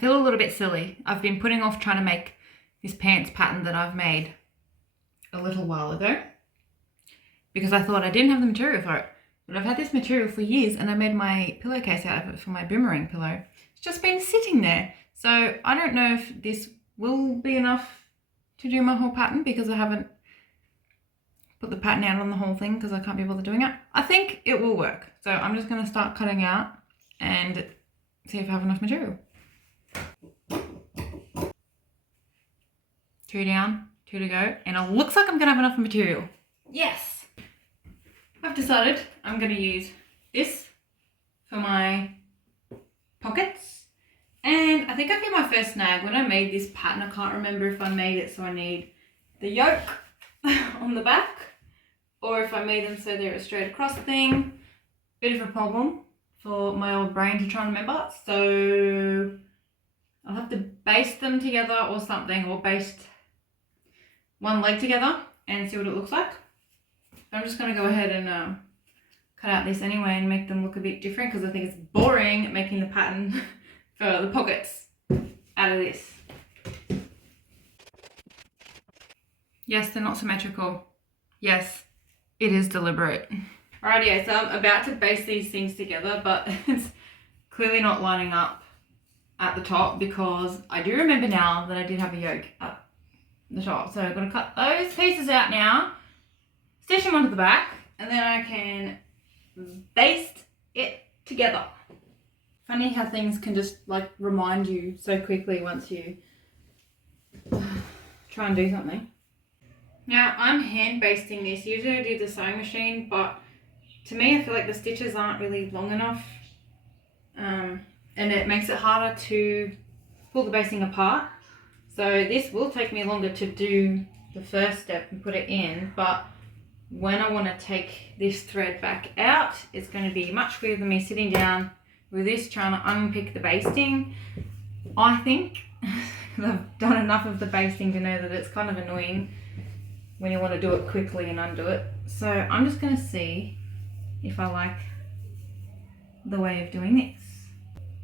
feel a little bit silly. I've been putting off trying to make this pants pattern that I've made a little while ago because I thought I didn't have the material for it. But I've had this material for years and I made my pillowcase out of it for my boomerang pillow. It's just been sitting there. So I don't know if this will be enough to do my whole pattern because I haven't put the pattern out on the whole thing because I can't be bothered doing it. I think it will work. So I'm just going to start cutting out and see if I have enough material. 2 down, 2 to go, and it looks like I'm going to have enough material. Yes! I've decided I'm going to use this for my pockets. And I think I get my first snag when I made this pattern. I can't remember if I made it so I need the yoke on the back or if I made them so they're a straight across thing. Bit of a problem for my old brain to try and remember. So I'll have to baste them together or something, or baste one leg together and see what it looks like. I'm just going to go ahead and cut out this anyway and make them look a bit different because I think it's boring making the pattern for the pockets out of this. Yes, they're not symmetrical. Yes, it is deliberate. Alrighty, so I'm about to baste these things together, but it's clearly not lining up at the top because I do remember now that I did have a yoke at the top. So I'm going to cut those pieces out now, stitch them onto the back, and then I can baste it together. Funny how things can just like remind you so quickly once you try and do something. Now I'm hand basting this. Usually I do the sewing machine, but to me I feel like the stitches aren't really long enough and it makes it harder to pull the basting apart. So this will take me longer to do the first step and put it in, but when I want to take this thread back out, it's going to be much quicker than me sitting down with this trying to unpick the basting. I think I've done enough of the basting to know that it's kind of annoying when you want to do it quickly and undo it. So I'm just going to see if I like the way of doing this.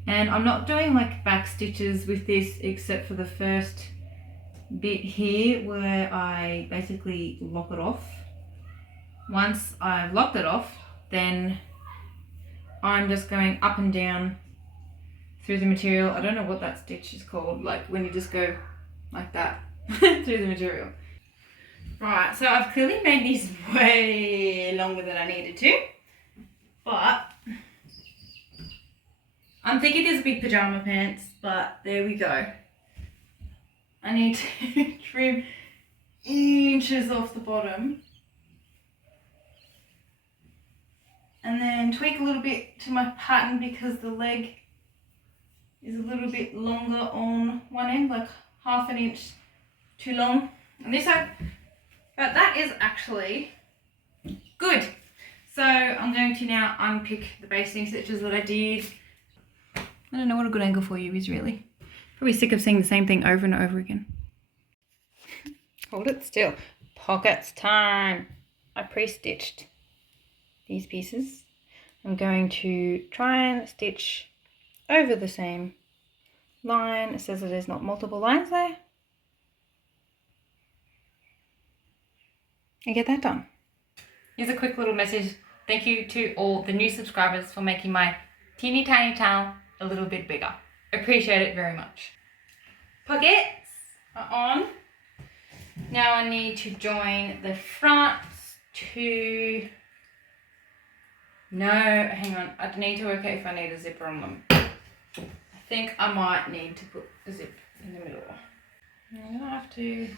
And I'm not doing like back stitches with this except for the first bit here where I basically lock it off. Once I've locked it off, then I'm just going up and down through the material. I don't know what that stitch is called, like when you just go like that through the material. Right, so I've clearly made this way longer than I needed to, but I'm thinking there's big pajama pants, but there we go. I need to trim inches off the bottom and then tweak a little bit to my pattern because the leg is a little bit longer on one end, like ½ an inch too long on this side. But that is actually good. So I'm going to now unpick the basting stitches that I did. I don't know what a good angle for you is really. Probably sick of seeing the same thing over and over again. Hold it still. Pockets time. I pre-stitched these pieces. I'm going to try and stitch over the same line. It says that there's not multiple lines there. And get that done. Here's a quick little message. Thank you to all the new subscribers for making my teeny tiny channel a little bit bigger. Appreciate it very much. Pockets are on. Now I need to join the fronts to... No, hang on. I need to work out if I need a zipper on them. I think I might need to put a zip in the middle. I'm gonna have to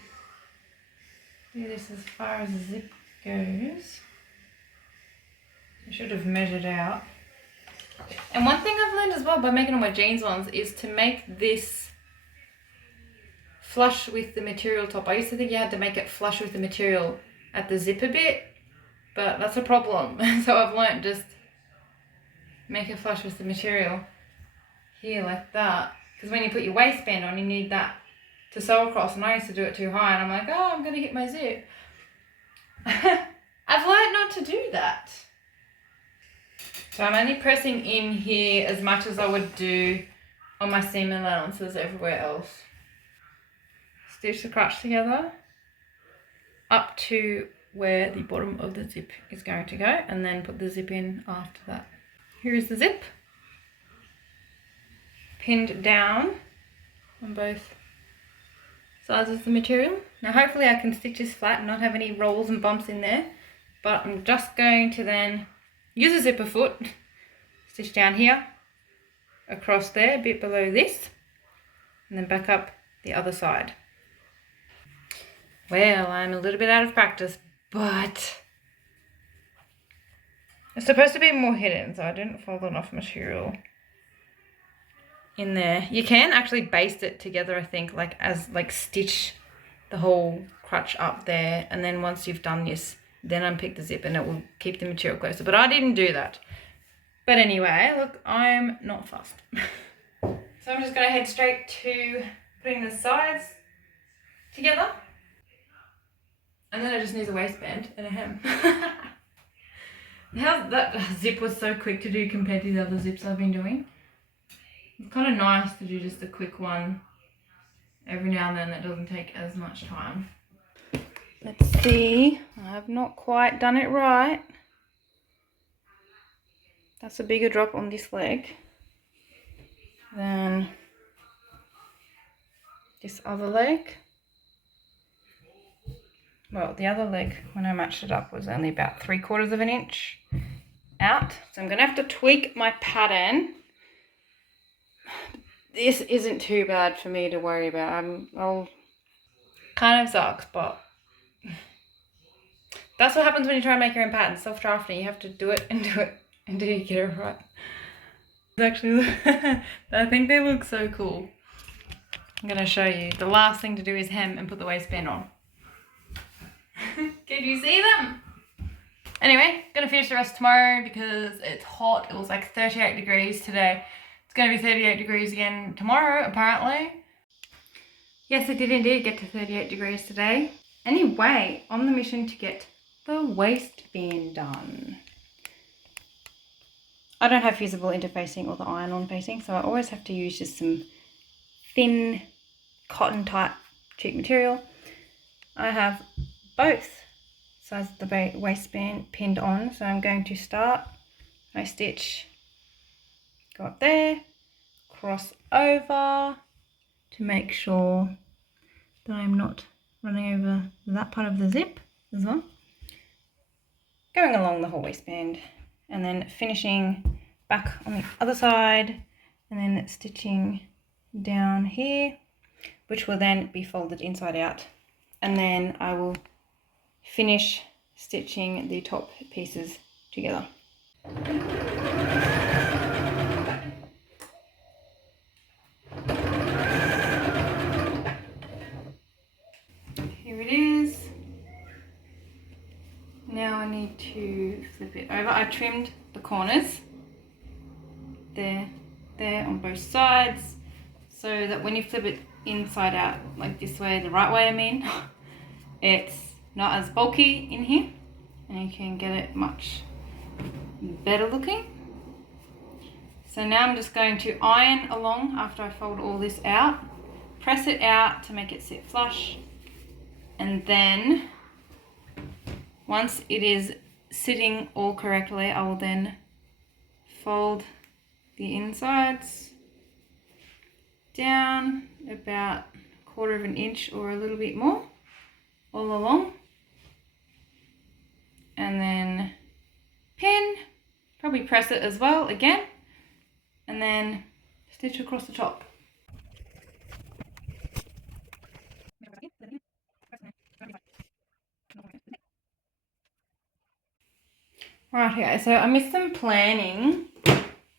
do this as far as the zip goes. I should have measured out. And one thing I've learned as well by making all my jeans ones is to make this flush with the material top. I used to think you had to make it flush with the material at the zipper bit, but that's a problem. So I've learned just make it flush with the material here like that. Because when you put your waistband on, you need that to sew across, and I used to do it too high, and I'm like, oh, I'm going to hit my zip. I've learned not to do that. So I'm only pressing in here as much as I would do on my seam allowances everywhere else. Stitch the crotch together up to where the bottom of the zip is going to go, and then put the zip in after that. Here is the zip, pinned down on both sides of the material. Now hopefully I can stitch this flat and not have any rolls and bumps in there, but I'm just going to then use a zipper foot, stitch down here, across there, a bit below this, and then back up the other side. Well, I'm a little bit out of practice, but it's supposed to be more hidden, so I didn't fold enough material in there. You can actually baste it together, I think, like stitch the whole crutch up there, and then once you've done this, then unpick the zip and it will keep the material closer. But I didn't do that. But anyway, look, I'm not fussed. So I'm just going to head straight to putting the sides together. And then it just needs a waistband and a hem. How that zip was so quick to do compared to the other zips I've been doing. It's kind of nice to do just a quick one every now and then that doesn't take as much time. Let's see, I've not quite done it right. That's a bigger drop on this leg than this other leg. Well, the other leg, when I matched it up, was only about 3/4 of an inch out. So I'm going to have to tweak my pattern. This isn't too bad for me to worry about. Kind of sucks, but that's what happens when you try and make your own pattern. Self-drafting, you have to do it until you get it right. Actually, I think they look so cool. I'm going to show you. The last thing to do is hem and put the waistband on. Can you see them? Anyway, gonna finish the rest tomorrow because it's hot. It was like 38 degrees today. It's gonna be 38 degrees again tomorrow, apparently. Yes, I did indeed get to 38 degrees today. Anyway, on the mission to get the waistband done. I don't have fusible interfacing or the iron-on facing, so I always have to use just some thin cotton type cheap material. I have both sides of the waistband pinned on, so I'm going to start my stitch, go up there, cross over to make sure that I'm not running over that part of the zip as well, going along the whole waistband, and then finishing back on the other side and then stitching down here, which will then be folded inside out, and then I will finish stitching the top pieces together. Here it is. Now I need to flip it over. I trimmed the corners there on both sides, so that when you flip it inside out, like this way, the right way I mean, it's not as bulky in here and you can get it much better looking. So now I'm just going to iron along after I fold all this out, press it out to make it sit flush, and then once it is sitting all correctly, I will then fold the insides down about 1/4 of an inch or a little bit more all along, and then pin, probably press it as well again, and then stitch across the top. Right, okay, so I missed some planning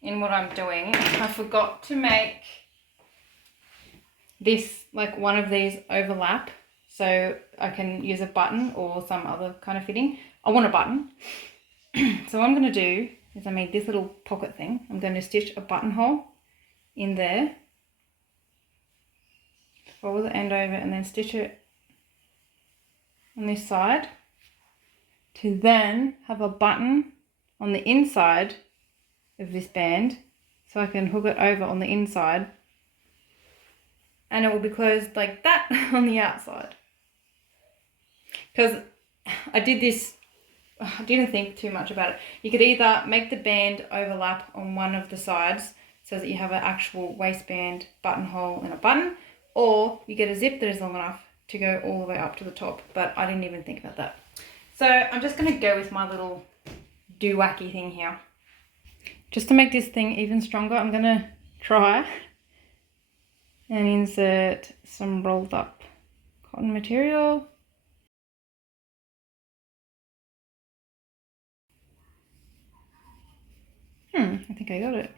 in what I'm doing. I forgot to make this, like one of these overlap, so I can use a button or some other kind of fitting. I want a button. So what I'm going to do is I made this little pocket thing. I'm going to stitch a buttonhole in there, fold the end over, and then stitch it on this side to then have a button on the inside of this band, so I can hook it over on the inside and it will be closed like that on the outside. Because I did this, I didn't think too much about it. You could either make the band overlap on one of the sides so that you have an actual waistband, buttonhole and a button, or you get a zip that is long enough to go all the way up to the top, but I didn't even think about that. So I'm just going to go with my little do-wacky thing here. Just to make this thing even stronger, I'm going to try and insert some rolled up cotton material. I think I got it.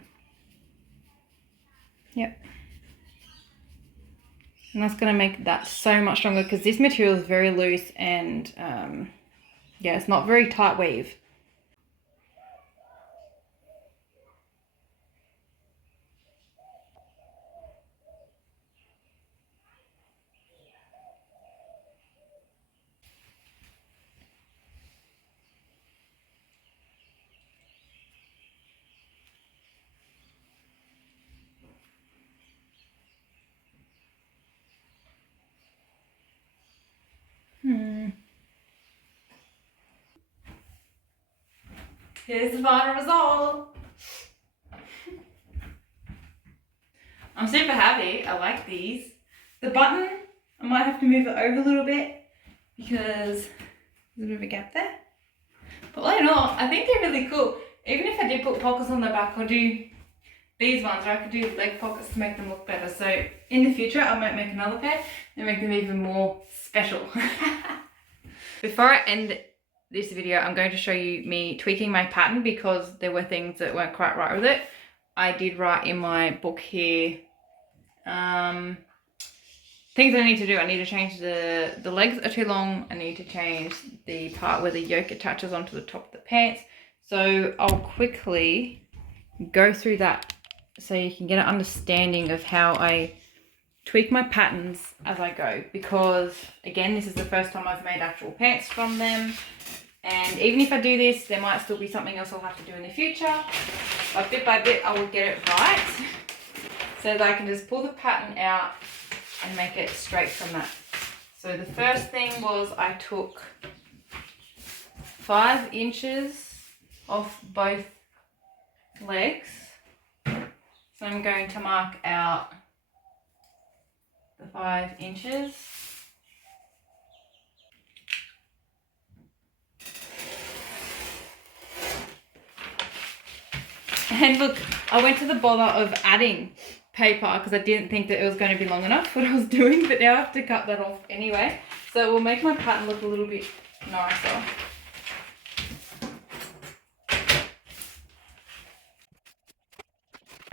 Yep. And that's going to make that so much stronger because this material is very loose and yeah, it's not very tight weave. Here's the final result. I'm super happy. I like these. The button, I might have to move it over a little bit because there's a bit of a gap there. But all in all, I think they're really cool. Even if I did put pockets on the back, I'll do these ones, or I could do leg pockets to make them look better. So in the future, I might make another pair and make them even more special. Before I end this video, I'm going to show you me tweaking my pattern because there were things that weren't quite right with it. I did write in my book here things I need to do. I need to change the legs are too long. I need to change the part where the yoke attaches onto the top of the pants. So I'll quickly go through that so you can get an understanding of how I tweak my patterns as I go, because again, this is the first time I've made actual pants from them, and even if I do this, there might still be something else I'll have to do in the future, but bit by bit I will get it right so that I can just pull the pattern out and make it straight from that. So the first thing was I took 5 inches off both legs. So I'm going to mark out the 5 inches. And look, I went to the bother of adding paper because I didn't think that it was going to be long enough what I was doing, but now I have to cut that off anyway. So it will make my pattern look a little bit nicer.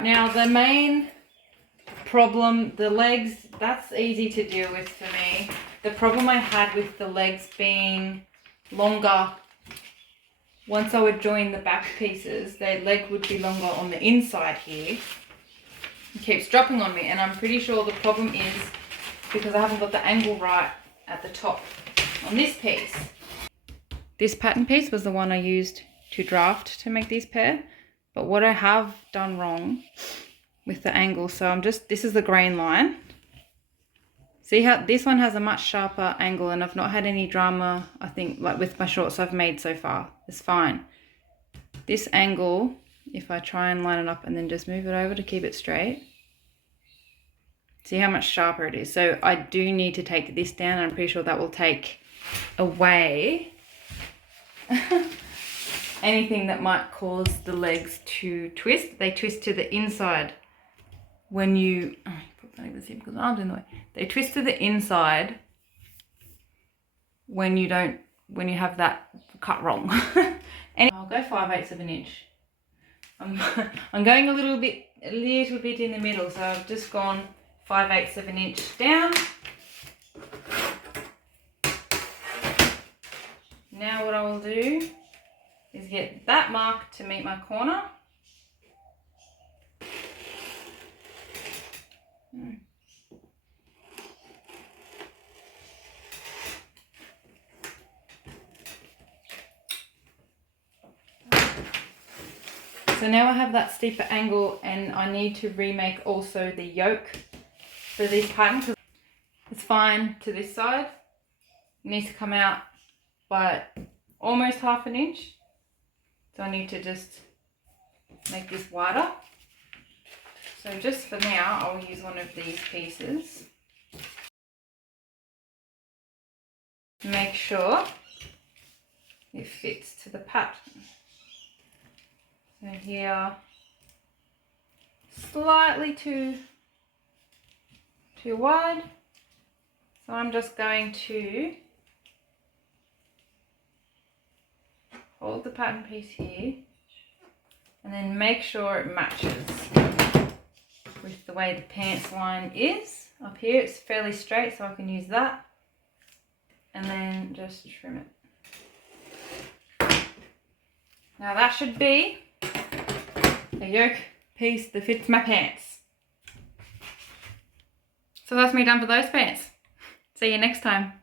Now the main problem, the legs, that's easy to deal with for me. The problem I had with the legs being longer, once I would join the back pieces, their leg would be longer on the inside here. It keeps dropping on me, and I'm pretty sure the problem is because I haven't got the angle right at the top on this piece. This pattern piece was the one I used to draft to make these pair, but what I have done wrong with the angle, so this is the grain line. See how this one has a much sharper angle, and I've not had any drama, I think, like with my shorts I've made so far. It's fine. This angle, if I try and line it up and then just move it over to keep it straight, see how much sharper it is. So I do need to take this down, and I'm pretty sure that will take away anything that might cause the legs to twist. They twist to the inside when you, can't even see because my arm's in the way. They twist to the inside when you have that cut wrong. And I'll go 5/8 of an inch. I'm going a little bit in the middle, so I've just gone 5/8 of an inch down. Now what I will do is get that mark to meet my corner. So now I have that steeper angle, and I need to remake also the yoke for this pattern because it's fine to this side. It needs to come out by almost 1/2 inch. So I need to just make this wider. So just for now, I'll use one of these pieces. Make sure it fits to the pattern. So here, slightly too wide. So I'm just going to hold the pattern piece here and then make sure it matches with the way the pants line is. Up here it's fairly straight, so I can use that. And then just trim it. Now that should be a yoke piece that fits my pants. So that's me done for those pants. See you next time.